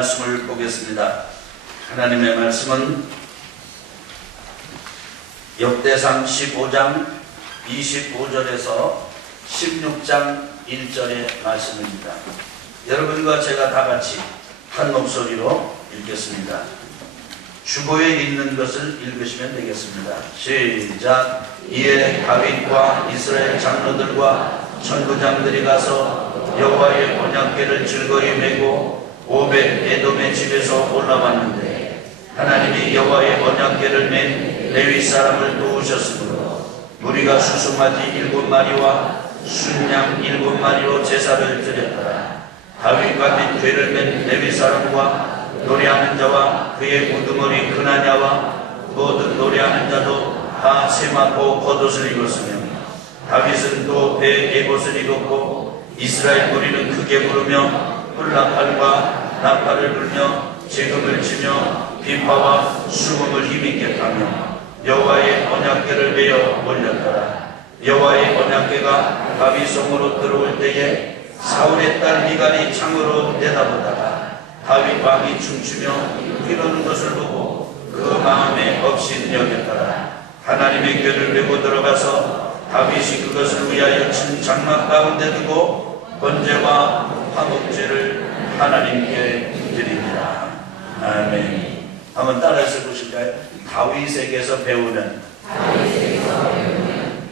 말씀을 보겠습니다. 하나님의 말씀은 역대상 15장 25절에서 16장 1절의 말씀입니다. 여러분과 제가 다 같이 한 목소리로 읽겠습니다. 주보에 있는 것을 읽으시면 되겠습니다. 시작. 이에 다윗과 이스라엘 장로들과 천부장들이 가서 여호와의 언약궤를 즐거이 메고 오벳 에돔의 집에서 올라왔는데 하나님이 여호와의 언약궤를 맨 레위 사람을 도우셨으므로 무리가 수송아지 7마리와 순양 7마리로 제사를 드렸더라. 다윗과 및 궤를 맨 레위 사람과 노래하는 자와 그의 우두머리 그나냐와 모든 노래하는 자도 다 세마포 겉옷을 입었으며 다윗은 또 배 에봇을 입었고 이스라엘 무리는 크게 부르며 훌라팔과 나팔을 불며 재금을 치며 비파와 수금을 힘있게 타며 여호와의 언약궤를 베어 올렸더라. 여호와의 언약궤가 다윗 성으로 들어올 때에 사울의 딸 미갈이 창으로 내다보다가 다윗 왕이 춤추며 뛰노는 것을 보고 그 마음에 없이 여겼더라. 하나님의 궤를 메고 들어가서 다윗이 그것을 위하여 친 장막 가운데 두고 번제와 화목제를 하나님께 드립니다. 아멘. 한번 따라서 보실까요? 다윗에게서 배우는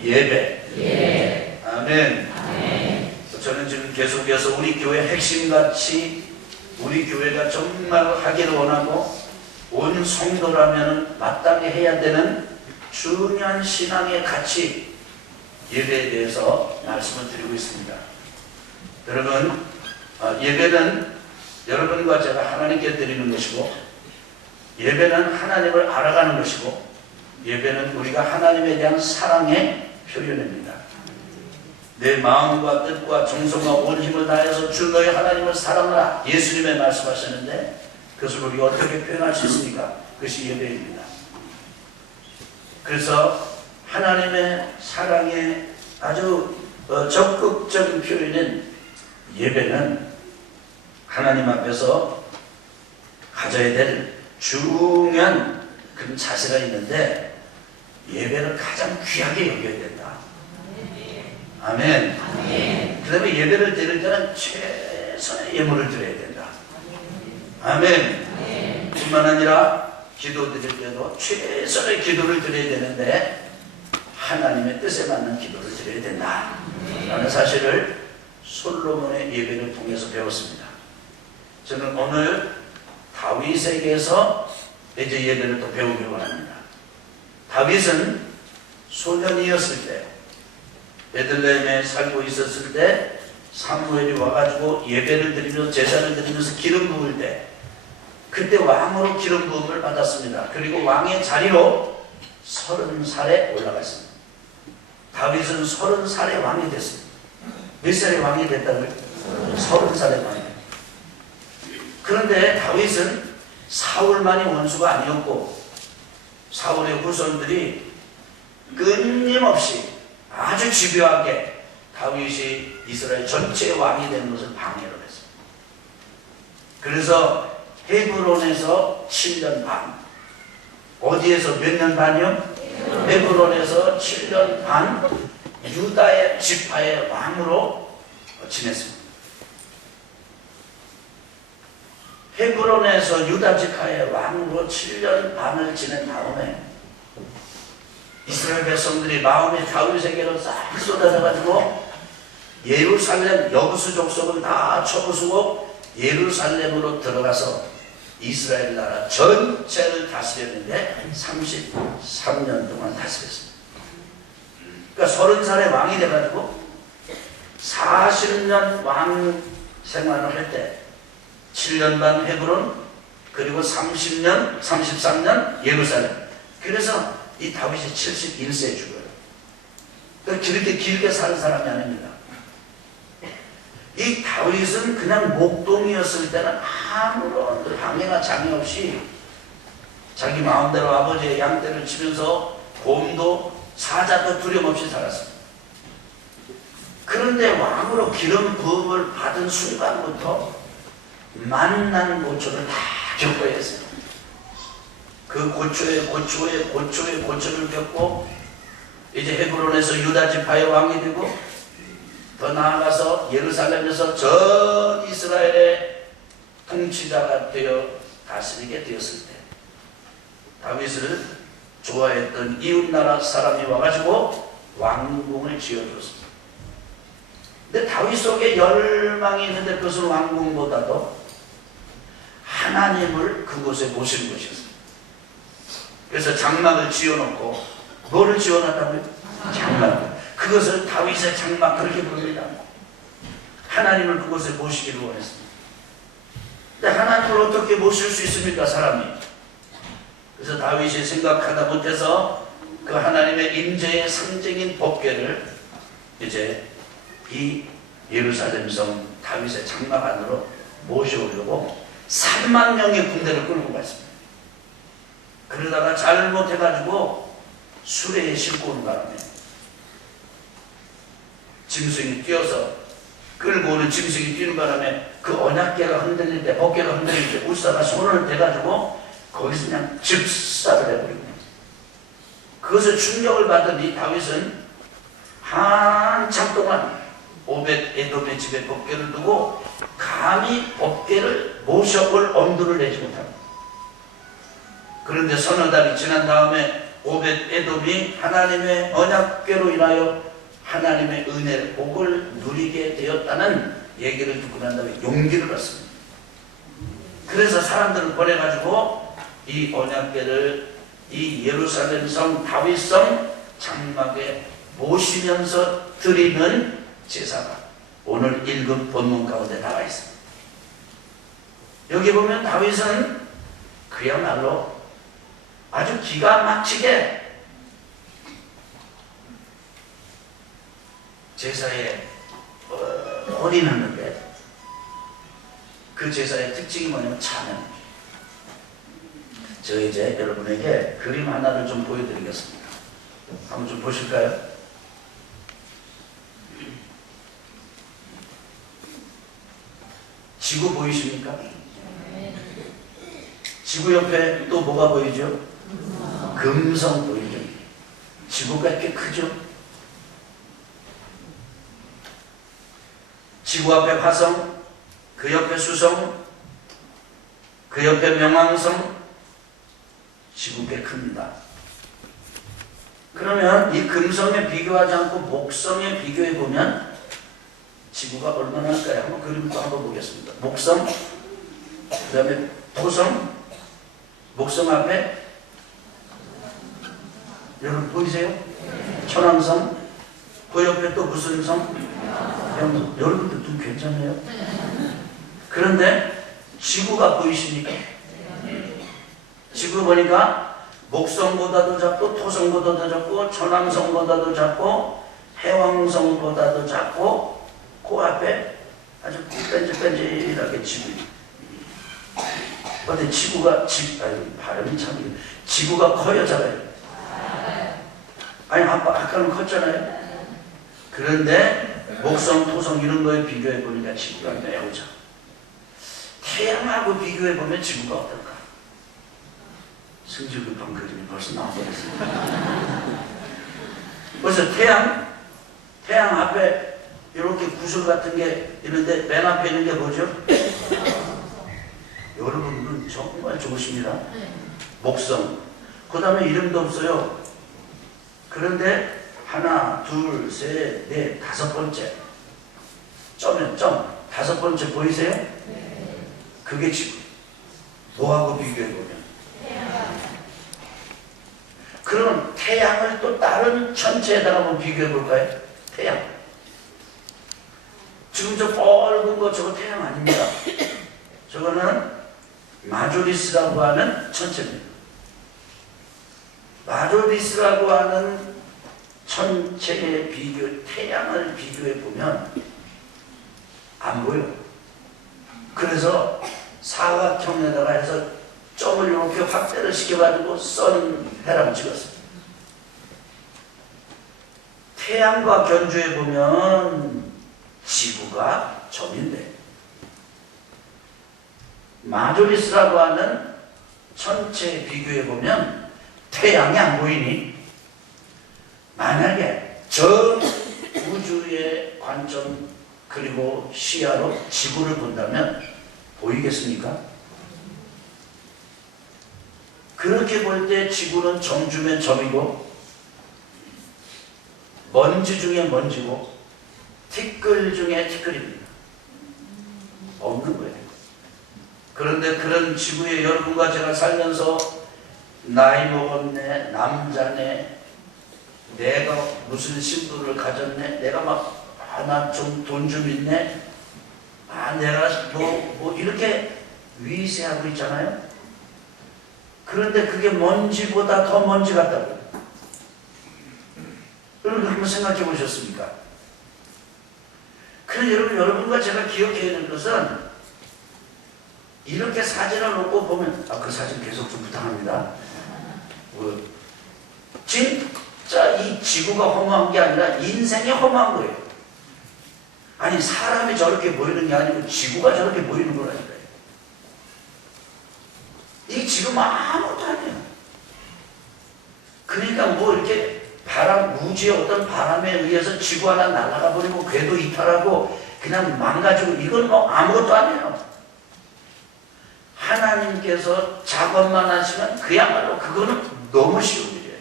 예배. 아멘. 저는 지금 계속해서 우리 교회 핵심같이 우리 교회가 정말 하기를 원하고 온 성도라면 마땅히 해야 되는 중요한 신앙의 가치 예배에 대해서 말씀을 드리고 있습니다. 여러분, 예배는 여러분과 제가 하나님께 드리는 것이고, 예배는 하나님을 알아가는 것이고, 예배는 우리가 하나님에 대한 사랑의 표현입니다. 내 마음과 뜻과 정성과 온 힘을 다해서 주 너의 하나님을 사랑하라. 예수님의 말씀하셨는데 그것을 우리가 어떻게 표현할 수 있습니까? 그것이 예배입니다. 그래서 하나님의 사랑의 아주 적극적인 표현인 예배는 하나님 앞에서 가져야 될 중요한 그런 자세가 있는데 예배를 가장 귀하게 여겨야 된다. 아멘. 그 다음에 예배를 드릴 때는 최선의 예물을 드려야 된다. 아멘. 뿐만 아니라 기도 드릴 때도 최선의 기도를 드려야 되는데 하나님의 뜻에 맞는 기도를 드려야 된다 라는 사실을 솔로몬의 예배를 통해서 배웠습니다. 저는 오늘 다윗에게서 이제 예배를 또 배우기를 원합니다. 다윗은 소년이었을 때 베들레헴에 살고 있었을 때 사무엘이 와가지고 예배를 드리면서 제사를 드리면서 기름 부을 때 그때 왕으로 기름 부음을 받았습니다. 그리고 왕의 자리로 30살에 올라갔습니다. 다윗은 30살에 왕이 됐습니다. 몇 살에 왕이 됐다고요? 30살에 왕이 됐습니다. 그런데 다윗은 사울만이 원수가 아니었고 사울의 후손들이 끊임없이 아주 집요하게 다윗이 이스라엘 전체의 왕이 되는 것을 방해를 했습니다. 그래서 헤브론에서 7년 반, 어디에서 몇 년 반이요? 헤브론에서 7년 반 유다의 지파의 왕으로 지냈습니다. 헤브론에서 유다 지파의 왕으로 7년 반을 지낸 다음에 이스라엘 백성들이 마음이 다윗에게로 싹 쏟아져가지고 예루살렘 여부수 족속은 다 쳐부수고 예루살렘으로 들어가서 이스라엘 나라 전체를 다스렸는데 33년 동안 다스렸습니다. 그러니까 30살에 왕이 돼가지고 40년 왕 생활을 할 때 7년 반 헤브론 그리고 30년 33년 예루살렘. 그래서 이 다윗이 71세에 죽어요. 그러니까 그렇게 길게 사는 사람이 아닙니다. 이 다윗은 그냥 목동이었을 때는 아무런 방해나 장애 없이 자기 마음대로 아버지의 양떼를 치면서 곰도 사자도 두려움 없이 살았습니다. 그런데 왕으로 기름 부음을 받은 순간부터 만난 고초를 다 겪어야 했어요. 그 고초를 겪고 이제 헤브론에서 유다 지파의 왕이 되고 더 나아가서 예루살렘에서 전 이스라엘의 통치자가 되어 다스리게 되었을 때 다윗을 좋아했던 이웃나라 사람이 와가지고 왕궁을 지어줬습니다. 근데 다윗 속에 열망이 있는데 그것은 왕궁보다도 하나님을 그곳에 모시는 것이었습니다. 그래서 장막을 지어놓고 뭐를 지어놨다고요? 장막. 그것을 다윗의 장막 그렇게 부릅니다. 하나님을 그곳에 모시기를 원했습니다. 근데 하나님을 어떻게 모실 수 있습니까, 사람이? 그래서 다윗이 생각하다 못해서 그 하나님의 임재의 상징인 법궤를 이제 이 예루살렘 성 다윗의 장막 안으로 모셔오려고 3만 명의 군대를 끌고 갔습니다. 그러다가 잘못해가지고 수레에 싣고 오는 바람에 짐승이 뛰어서 끌고 오는 짐승이 뛰는 바람에 그 언약궤가 흔들릴 때, 법궤가 흔들릴 때 울사가 손을 대가지고 거기서 그냥 즉사를 해버리고 그것을 충격을 받은 이 다윗은 한참 동안 오벳 에돔의 집에 법궤를 두고 감히 법궤를 모셔볼 엄두를 내지 못합니다. 그런데 서너 달이 지난 다음에 오벳 에돔이 하나님의 언약궤로 인하여 하나님의 은혜를 복을 누리게 되었다는 얘기를 듣고 난 다음에 용기를 얻습니다. 그래서 사람들을 보내가지고 이 언약궤를 이 예루살렘 성 다윗성 장막에 모시면서 드리는 제사가 오늘 읽은 본문 가운데 나와 있습니다. 여기 보면 다윗은 그야말로 아주 기가 막히게 제사에 올인하는데 그 제사의 특징이 뭐냐면 찬양입니다. 저 이제 여러분에게 그림 하나를 좀 보여드리겠습니다. 한번 좀 보실까요? 지구 보이십니까? 지구 옆에 또 뭐가 보이죠? 금성 보이죠? 지구가 이렇게 크죠? 지구 앞에 화성, 그 옆에 수성, 그 옆에 명왕성, 지구 꽤 큽니다. 그러면 이 금성에 비교하지 않고 목성에 비교해 보면 지구가 얼마나 할까요? 한번 그림 또 한번 보겠습니다. 목성, 그 다음에 토성, 목성 앞에 여러분 보이세요? 천왕성, 그 옆에 또 무슨 성? 영성. 여러분들 좀 괜찮네요. 그런데 지구가 보이십니까? 지구 보니까 목성보다도 작고 토성보다도 작고 천왕성보다도 작고 해왕성보다도 작고 그 앞에 아주 뺀질뺀질하게 지구. 근데 지구가 발음이 참 지구가 커요, 작아요? 아니 아까는 컸잖아요. 그런데 목성, 토성 이런 거에 비교해 보니까 지구가 매우 작아. 태양하고 비교해 보면 지구가 어떨까? 승질급한 그림이 벌써 나와버렸습니다. 그래서 태양 앞에 이렇게 구슬 같은 게 있는데 맨 앞에 있는 게 뭐죠? 여러분은 정말 좋으십니다. 목성. 그 다음에 이름도 없어요. 그런데 하나, 둘, 셋, 넷, 다섯 번째. 점이요, 점. 다섯 번째 보이세요? 그게 지구. 뭐하고 비교해보면. 그럼 태양을 또 다른 천체에다가 한번 비교해볼까요? 태양. 지금 저 뻘건 거 저거 태양 아닙니다. 저거는 마조리스라고 하는 천체입니다. 마조리스라고 하는 천체의 태양을 비교해 보면 안 보여. 그래서 사각형에다가 해서 점을 이렇게 확대를 시켜가지고 선해라고 찍었습니다. 태양과 견주해 보면 지구가 점인데 마조리스라고 하는 천체에 비교해 보면 태양이 안 보이니? 만약에 전 우주의 관점 그리고 시야로 지구를 본다면 보이겠습니까? 그렇게 볼 때 지구는 점주면 점이고 먼지 중에 먼지고 티끌 중에 티끌입니다. 없는 거예요. 그런데 그런 지구에 여러분과 제가 살면서 나이 먹었네, 남자네, 내가 무슨 신분을 가졌네, 내가 막 나 좀 돈 좀 있네, 내가 뭐 이렇게 위세하고 있잖아요. 그런데 그게 먼지보다 더 먼지 같다고요. 여러분 한번 생각해 보셨습니까? 그래서 여러분과 제가 기억해야 될 것은 이렇게 사진을 놓고 보면 그 사진 계속 좀 부탁합니다. 진짜 이 지구가 허무한 게 아니라 인생이 허무한 거예요. 아니 사람이 저렇게 보이는 게 아니고 지구가 저렇게 보이는 거라니까요. 이 지금 아무것도 아니에요. 그러니까 뭐 이렇게 우주의 어떤 바람에 의해서 지구 하나 날아가 버리고 궤도 이탈하고 그냥 망가지고 이건 뭐 아무것도 아니에요. 하나님께서 작업만 하시면 그야말로 그거는 너무 쉬운 일이에요.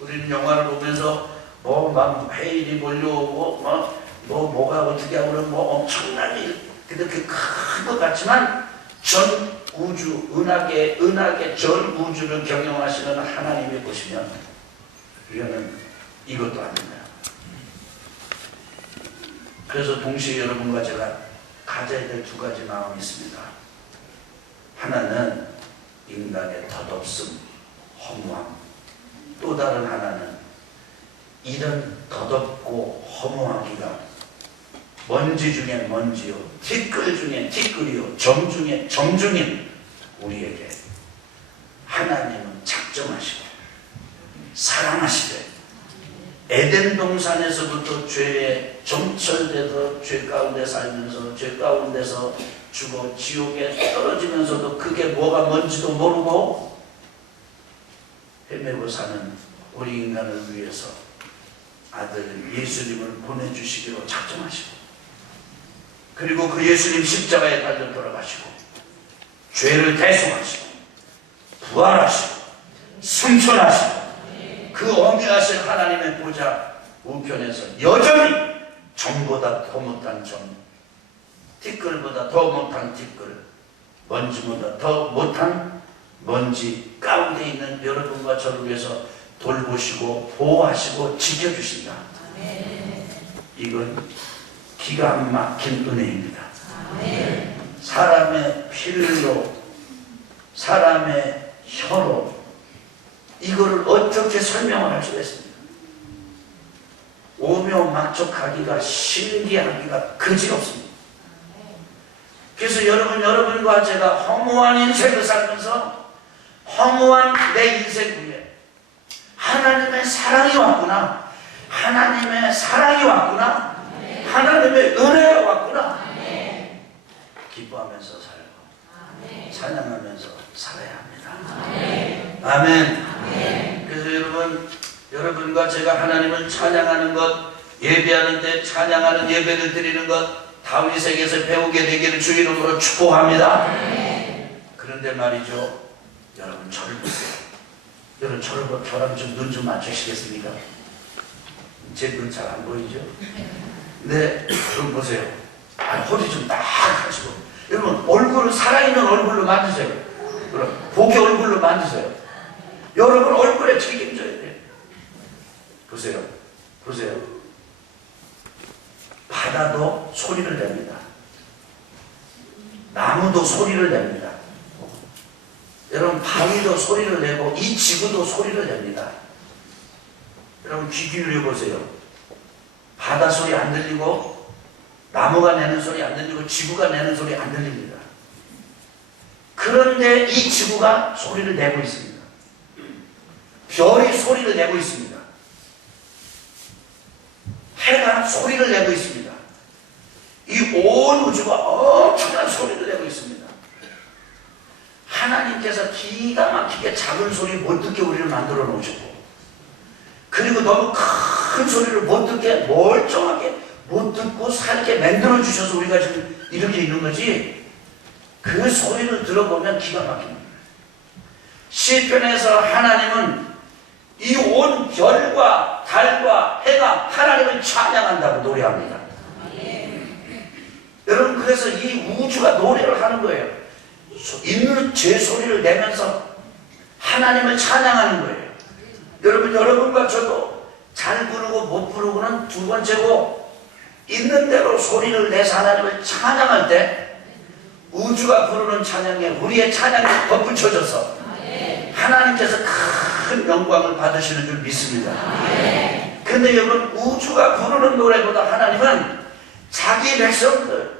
우리는 영화를 보면서 막 해일이 몰려오고 뭐가 어떻게 하고 그러면 엄청난 일, 근데 그 큰 것 같지만 전 우주, 은하계 전 우주를 경영하시는 하나님을 보시면 이거는 이것도 아닙니다. 그래서 동시에 여러분과 제가 가져야 될 두 가지 마음이 있습니다. 하나는 인간의 덧없음, 허무함. 또 다른 하나는 이런 덧없고 허무하기가 먼지 중에 먼지요, 티끌 중에 티끌이요, 점 중에 점 중인 우리에게 하나님은 작정하시고 사랑하시되 에덴 동산에서부터 죄에 점철돼서 죄 가운데 살면서 죄 가운데서 죽어 지옥에 떨어지면서도 그게 뭐가 뭔지도 모르고 헤매고 사는 우리 인간을 위해서 아들 예수님을 보내주시기로 작정하시고 그리고 그 예수님 십자가에 달려 돌아가시고 죄를 대속하시고 부활하시고 승천하시고 그 어미하신 하나님의 보좌 우편에서 여전히 점보다 더 못한 점, 티끌보다 더 못한 티끌, 먼지보다 더 못한 먼지 가운데 있는 여러분과 저를 위해서 돌보시고 보호하시고 지켜주신다. 이건 기가 막힌 은혜입니다. 사람의 필로, 사람의 혀로 이거를 어떻게 설명을 할 수가 있습니까? 오묘막족하기가 신기하기가 그지없습니다. 그래서 여러분과 제가 허무한 인생을 살면서 허무한 내 인생 위에 하나님의 사랑이 왔구나, 하나님의 사랑이 왔구나, 하나님의 은혜가 왔구나, 기뻐하면서 살고 찬양하면서 살아야 합니다. 아멘. 그래서 여러분과 제가 하나님을 찬양하는 것, 예배하는 때 찬양하는 예배를 드리는 것 다윗에게서 배우게 되기를 주 이름으로 축복합니다. 그런데 말이죠, 여러분 저를 보세요. 여러분 저랑 좀 눈 좀 맞추시겠습니까? 제 눈 잘 안 보이죠? 네, 여러분 보세요. 허리 좀 딱 하시고 여러분 얼굴을 살아있는 얼굴로 만드세요. 그럼 복의 얼굴로 만드세요. 여러분 얼굴에 책임져야 돼요. 보세요. 바다도 소리를 냅니다. 나무도 소리를 냅니다. 여러분 바위도 소리를 내고 이 지구도 소리를 냅니다. 여러분 귀 기울여 보세요. 바다 소리 안 들리고 나무가 내는 소리 안 들리고 지구가 내는 소리 안 들립니다. 그런데 이 지구가 소리를 내고 있습니다. 별이 소리를 내고 있습니다. 해가 소리를 내고 있습니다. 이 온 우주가 엄청난 소리를 내고 있습니다. 하나님께서 기가 막히게 작은 소리 못 듣게 우리를 만들어 놓으셨고, 그리고 너무 큰 소리를 못 듣게 멀쩡하게 못 듣고 살게 만들어 주셔서 우리가 지금 이렇게 있는 거지. 그 소리를 들어보면 기가 막힙니다. 시편에서 하나님은 이 온 별과 달과 해가 하나님을 찬양한다고 노래합니다. 여러분, 그래서 이 우주가 노래를 하는 거예요. 있는 제 소리를 내면서 하나님을 찬양하는 거예요. 여러분, 여러분과 저도 잘 부르고 못 부르고는 두 번째고, 있는 대로 소리를 내서 하나님을 찬양할 때 우주가 부르는 찬양에 우리의 찬양이 덧붙여져서 하나님께서 큰 영광을 받으시는 줄 믿습니다. 근데 여러분, 우주가 부르는 노래보다 하나님은 자기 백성들,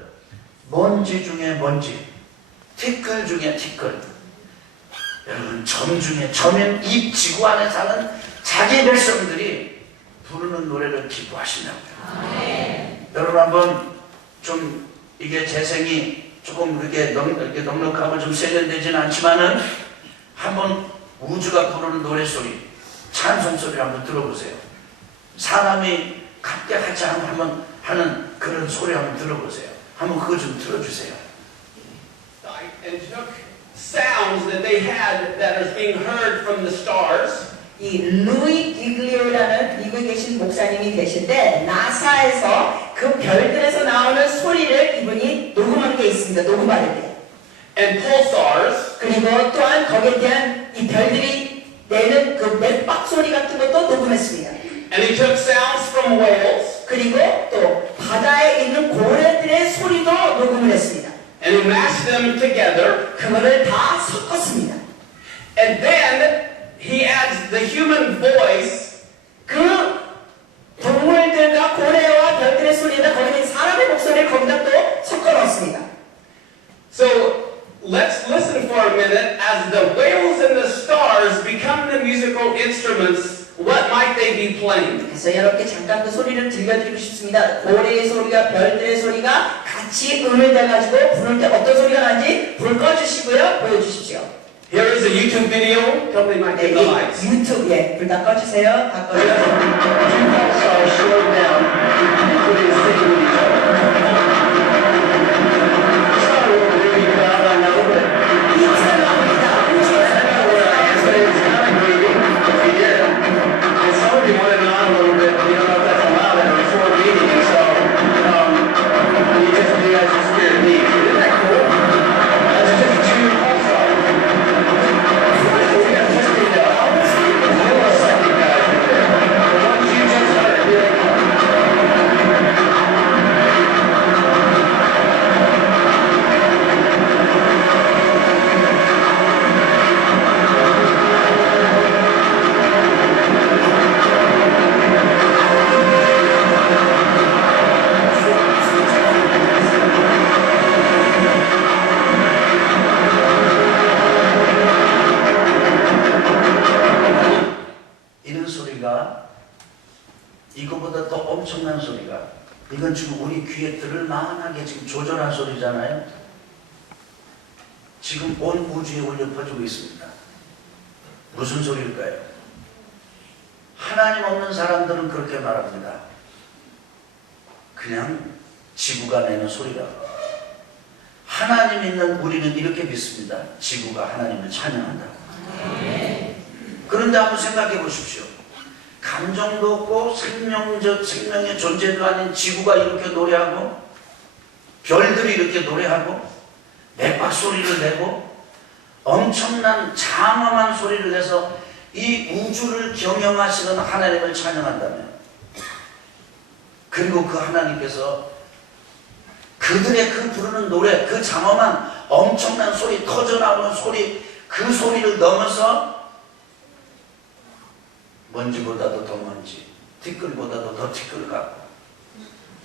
먼지 중에 먼지, 티끌 중에 티끌, 여러분 점 중에 점인 이 지구 안에 사는 자기 백성들이 부르는 노래를 기뻐하시냐고요. 여러분, 한번 좀 이게 재생이 조금 이렇게 넉넉하고 좀 세련되지는 않지만은 한번 우주가 부르는 노래소리, 찬송소리를 한번 들어보세요. 사람이 합격하지 않고 한번 하는 그런 소리 한번 들어보세요. 한번 그거 좀 들어주세요. And took sounds that they had that is being heard from the stars. 이 루이 디글리오라는 미국에 계신 목사님이 계신데, 나사에서 그 별들에서 나오는 소리를 이분이 녹음한 게 있습니다. 녹음할 때. And pulsars. 그리고 또한 거기에 대한 이 별들이 내는 그 맥박 소리 같은 것도 녹음했습니다. And he took sounds from whales. 그리고 또 바다에 있는 고래들의 소리도 녹음을 했습니다. And he mashed them together. 그거를 다 섞었습니다. And then he adds the human voice. 그 동물들과 고래와 별들의 소리에다 거기에 사람의 목소리를 거기다 또 섞어 넣었습니다. So let's listen for a minute as the whales and the stars become the musical instruments. What might they be playing? 그래서 여러분께 잠깐 그 소리를 들려드리고 싶습니다. 고래의 소리와 별들의 소리가 같이 음을 대가지고 부를 때 어떤 소리가 나는지 불 꺼주시고요. 보여주십시오. Here is a YouTube video. Somebody might 네, give the lights. 유튜브에 불 다 꺼주세요. 다 꺼주세요. Two pulsars slowed down, including singing with each other. It's not a little really loud, I know, but 빛이 나옵니다. 우주에서 it's kind of groovy if you hear it. And some of you want it on a little bit, but you don't know if that's allowed in a before meeting, so you guys just scared me. Isn't that cool? That's just two pulsars. Just the millisecond guys right there. The ones you just heard, here they come. 이런 소리가, 이거보다 더 엄청난 소리가, 이건 지금 우리 귀에 들을 만하게 지금 조절한 소리잖아요. 지금 온 우주에 울려 퍼지고 있습니다. 무슨 소리일까요? 하나님 없는 사람들은 그렇게 말합니다. 그냥 지구가 내는 소리라. 하나님 있는 우리는 이렇게 믿습니다. 지구가 하나님을 찬양한다고. 그런데 한번 생각해 보십시오. 감정도 없고 생명의 존재도 아닌 지구가 이렇게 노래하고, 별들이 이렇게 노래하고, 맥박 소리를 내고, 엄청난 장엄한 소리를 내서 이 우주를 경영하시는 하나님을 찬양한다면, 그리고 그 하나님께서 그들의 그 부르는 노래, 그 장엄한 엄청난 소리, 터져나오는 소리, 그 소리를 넘어서 먼지보다도 더 먼지, 티끌보다도 더 티끌 같고,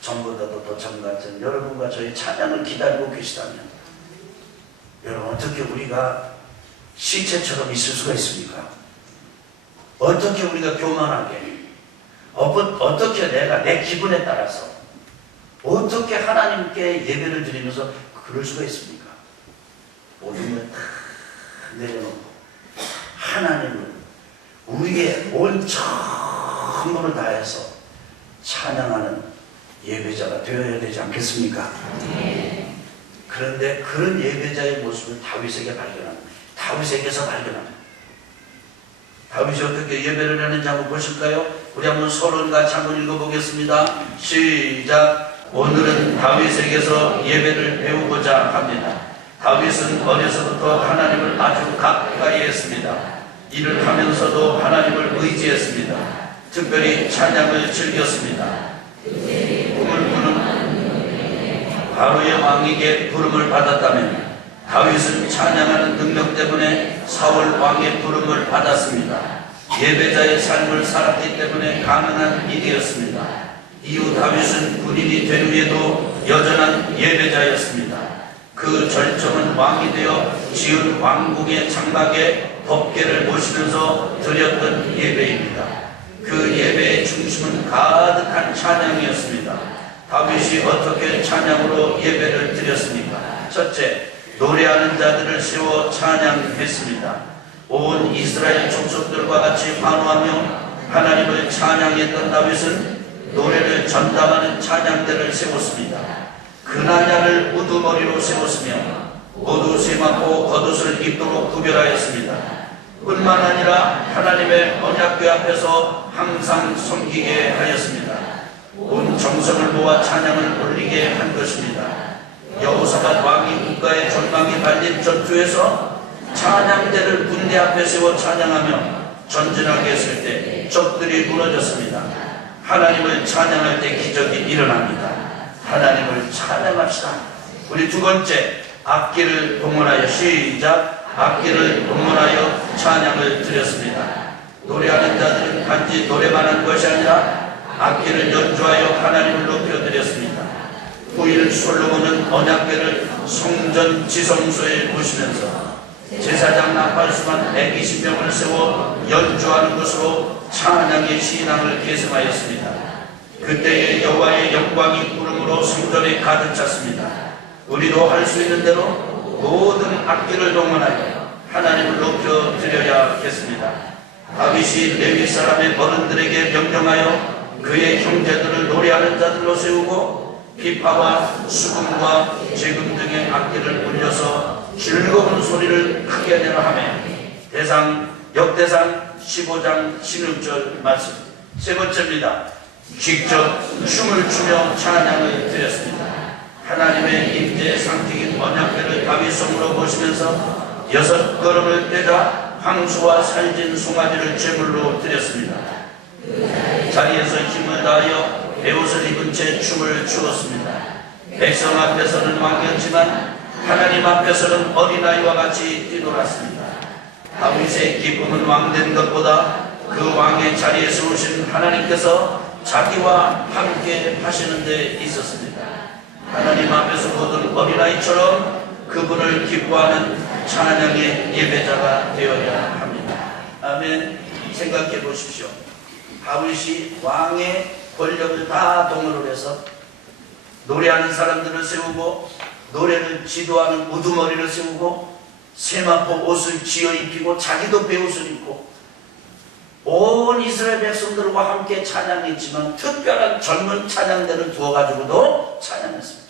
점보다도 더 점 같은 여러분과 저의 찬양을 기다리고 계시다면, 여러분 어떻게 우리가 시체처럼 있을 수가 있습니까? 어떻게 우리가 교만하게, 어떻게 내가 내 기분에 따라서 어떻게 하나님께 예배를 드리면서 그럴 수가 있습니까? 모든 걸 다 내려놓고 하나님을 우리의 온 전부를 다해서 찬양하는 예배자가 되어야 되지 않겠습니까? 그런데 그런 예배자의 모습을 다윗에게 발견합니다. 다윗에게서 발견합니다. 다윗이 어떻게 예배를 하는지 한번 보실까요? 우리 한번 서론 같이 한번 읽어보겠습니다. 시작. 오늘은 다윗에게서 예배를 배우고자 합니다. 다윗은 어려서부터 하나님을 아주 가까이 했습니다. 일을 하면서도 하나님을 의지했습니다. 특별히 찬양을 즐겼습니다. 꿈을 꾸는 바로의 왕에게 부름을 받았다면 다윗은 찬양하는 능력 때문에 사울 왕의 부름을 받았습니다. 예배자의 삶을 살았기 때문에 가능한 일이었습니다. 이후 다윗은 군인이 된 후에도 여전한 예배자였습니다. 그 절정은 왕이 되어 지은 왕궁의 장막에 법궤를 모시면서 드렸던 예배입니다. 그 예배의 중심은 가득한 찬양이었습니다. 다윗이 어떻게 찬양으로 예배를 드렸습니까? 첫째, 노래하는 자들을 세워 찬양했습니다. 온 이스라엘 족속들과 같이 환호하며 하나님을 찬양했던 다윗은 노래를 전담하는 찬양대를 세웠습니다. 그나냐를 우두머리로 세웠으며 모두 세마포 겉옷을 입도록 구별하였습니다. 뿐만 아니라 하나님의 언약궤 앞에서 항상 섬기게 하였습니다. 온 정성을 모아 찬양을 올리게 한 것입니다. 여호사밧 왕이 국가의 전망이 발린 전투에서 찬양대를 군대 앞에 세워 찬양하며 전진하게 했을 때 적들이 무너졌습니다. 하나님을 찬양할 때 기적이 일어납니다. 하나님을 찬양합시다. 우리 두 번째, 악기를 동원하여 시작. 악기를 동원하여 찬양을 드렸습니다. 노래하는 자들은 단지 노래만 한 것이 아니라 악기를 연주하여 하나님을 높여드렸습니다. 후일 솔로몬은 언약궤를 성전 지성소에 모시면서 제사장 나팔수만 120명을 세워 연주하는 것으로 찬양의 신앙을 계승하였습니다. 그때의 여호와의 영광이 구름으로 성전에 가득 찼습니다. 우리도 할 수 있는 대로 모든 악기를 동원하여 하나님을 높여드려야겠습니다. 다윗이 레위 사람의 어른들에게 명령하여 그의 형제들을 노래하는 자들로 세우고 비파와 수금과 재금 등의 악기를 울려서 즐거운 소리를 크게 내라 하며 역대상 15장 16절 말씀. 세 번째입니다. 직접 춤을 추며 찬양을 드렸습니다. 하나님의 임재 상징인 언약궤를 다윗성으로 모시면서 6걸음을 떼자 황소와 살진 송아지를 제물로 드렸습니다. 자리에서 힘을 다하여 베옷을 입은 채 춤을 추었습니다. 백성 앞에서는 왕이었지만 하나님 앞에서는 어린아이와 같이 뛰놀았습니다. 다윗의 기쁨은 왕된 것보다 그 왕의 자리에 세우신 하나님께서 자기와 함께 하시는 데 있었습니다. 하나님 앞에서 모든 어린아이처럼 그분을 기뻐하는 찬양의 예배자가 되어야 합니다. 아멘. 생각해 보십시오. 다윗이 왕의 권력을 다 동원을 해서 노래하는 사람들을 세우고 노래를 지도하는 우두머리를 세우고 세마포 옷을 지어 입히고 자기도 베옷을 입고 온 이스라엘 백성들과 함께 찬양했지만 특별한 젊은 찬양대를 두어가지고도 찬양했습니다.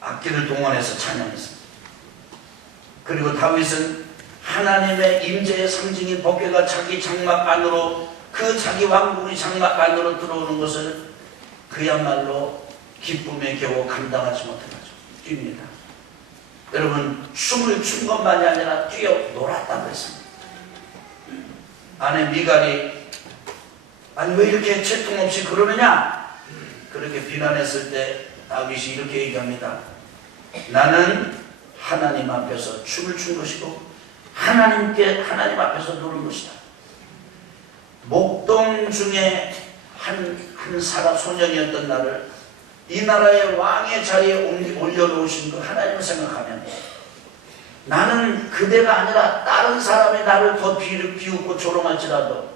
악기를 동원해서 찬양했습니다. 그리고 다윗은 하나님의 임재의 상징인 법궤가 자기 장막 안으로 그 자기 왕궁의 장막 안으로 들어오는 것을 그야말로 기쁨에 겨우 감당하지 못해가지고 뜁니다. 여러분, 춤을 춘 것만이 아니라 뛰어 놀았다고 했습니다. 아내 미갈이 아니 왜 이렇게 채통 없이 그러느냐? 그렇게 비난했을 때 다윗이 이렇게 얘기합니다. 나는 하나님 앞에서 춤을 춘 것이고 하나님 앞에서 노는 것이다. 목동 중에 한 사람 소년이었던 나를 이 나라의 왕의 자리에 올려놓으신 그 하나님을 생각하면 나는 그대가 아니라 다른 사람이 나를 더 비웃고 조롱할지라도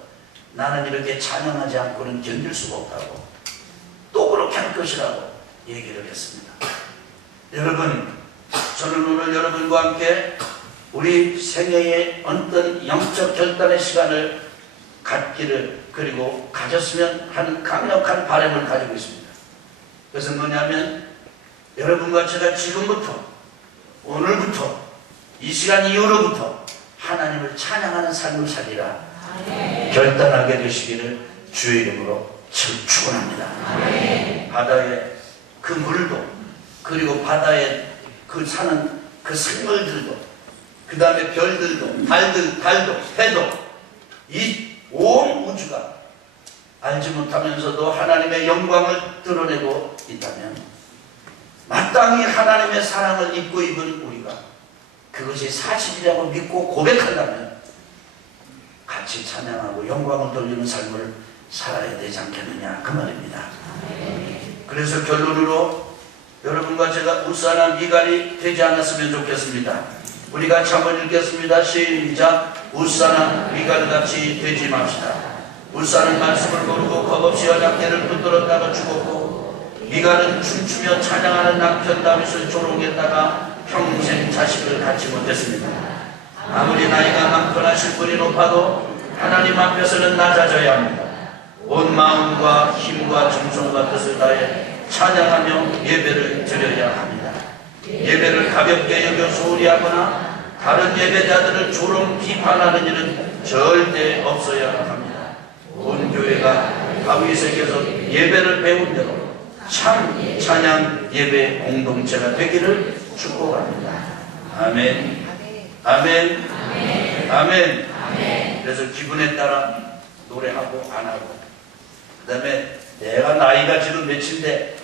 나는 이렇게 찬양하지 않고는 견딜 수가 없다고 또 그렇게 할 것이라고 얘기를 했습니다. 여러분, 저는 오늘 여러분과 함께 우리 생애의 어떤 영적 결단의 시간을 갖기를 그리고 가졌으면 하는 강력한 바람을 가지고 있습니다. 그것은 뭐냐면 여러분과 제가 지금부터 오늘부터 이 시간 이후로부터 하나님을 찬양하는 삶을 살리라 결단하게 되시기를 주의 이름으로 축원합니다. 바다의 그 물도 그리고 바다에 그 사는 그 생물들도 그 다음에 별들도 달도 해도 이 온 우주가 알지 못하면서도 하나님의 영광을 드러내고 있다면 마땅히 하나님의 사랑을 입고 입은 우리가 그것이 사실이라고 믿고 고백한다면 같이 찬양하고 영광을 돌리는 삶을 살아야 되지 않겠느냐 그 말입니다. 그래서 결론으로 여러분과 제가 울산한 미갈이 되지 않았으면 좋겠습니다. 우리 같이 한번 읽겠습니다. 시작. 울산한 미갈같이 되지 맙시다. 울산은 말씀을 모르고 겁없이 언약궤를 붙들었다가 죽었고 미갈은 춤추며 찬양하는 남편 다윗을 조롱했다가 평생 자식을 갖지 못했습니다. 아무리 나이가 많거나 실분이 높아도 하나님 앞에서는 낮아져야 합니다. 온 마음과 힘과 정성과 뜻을 다해 찬양하며 예배를 드려야 합니다. 예배를 가볍게 여겨 소홀히 하거나 다른 예배자들을 조롱 비판하는 일은 절대 없어야 합니다. 온 교회가 다윗에게서 예배를 배운 대로 참 찬양 예배 공동체가 되기를 축복합니다. 아멘. 아멘. 아멘. 그래서 기분에 따라 노래하고 안 하고 그 다음에 내가 나이가 지금 몇인데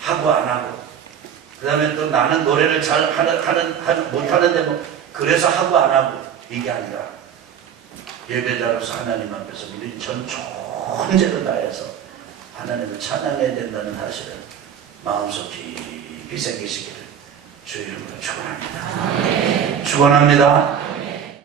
하고 안 하고 그 다음에 또 나는 노래를 잘 못하는데 뭐 그래서 하고 안 하고 이게 아니라 예배자로서 하나님 앞에서 우리 전 존재를 다해서 하나님을 찬양해야 된다는 사실을 마음속 깊이 새기시기를 주의 이름으로 축원합니다. 축원합니다.